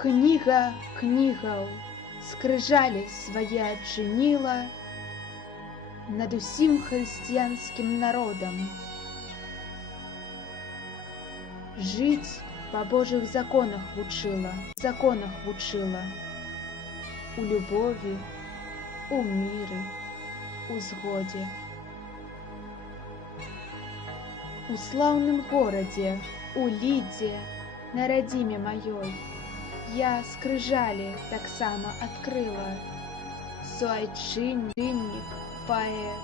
Кніга кнігаў скрыжалі свае адчыніла над усім хрысціянскім народам. Жыць па Божых законах вучыла, у любові, у міры, у згодзе. У слаўным горадзе, у Лідзе, на радзіме маёй, я скрыжалі таксама адкрыла. Суайчыннік, паэт,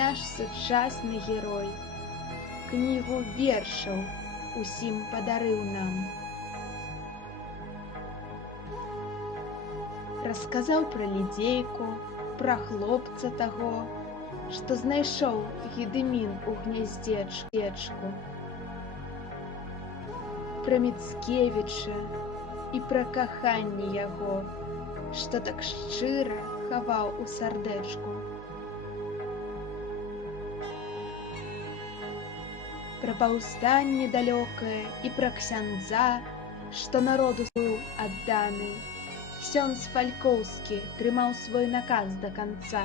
наш сучасны герой, кнігу вершаў усім падарыў нам. Расказаў пра лідзейку, пра хлопца таго, што знайшоў Гедымін у гняздзечку, пра Міцкевіча і пра каханне яго, што так шчыра хаваў у сардэчку. Пра паўстанне далёкае і пра ксяндза, што народу быў адданы. Ксёндз Фалькоўскі трымаў свой наказ да канца,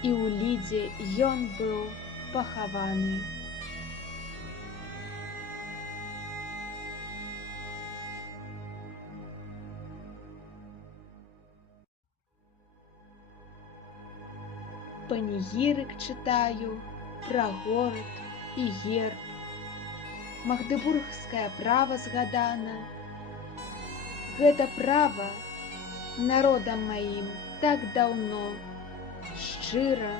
і ў Лідзе ён быў пахаваны. Панегірык чытаю пра горад і герб. Магдыбургскае права згадана. Гэта права народам маім так даўно, шчыра,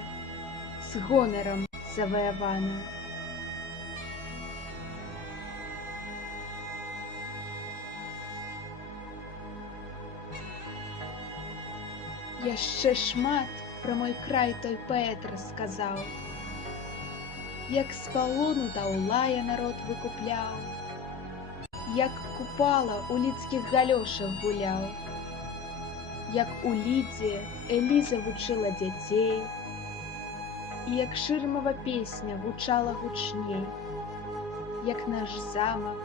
з гонарам заваявана. Яшчэ шмат пра мой край той паэт расказаў, як з палону да ўлая народ выкупляў, як купала у лідскіх галёшах гуляў, як у Лідзе Эліза вучыла дзяцей, і як шырмава песня гучала гучней, як наш замак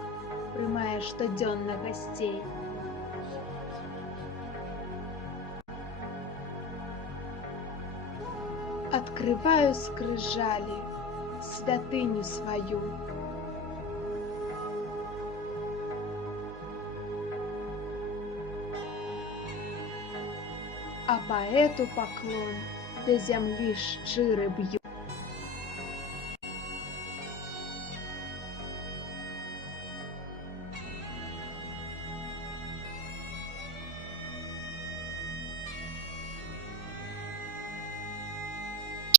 прымае штодзённа гасцей. Адкрываю скрыжалі, святыню сваю. А паэту паклон да зямлі шчыры б'ю.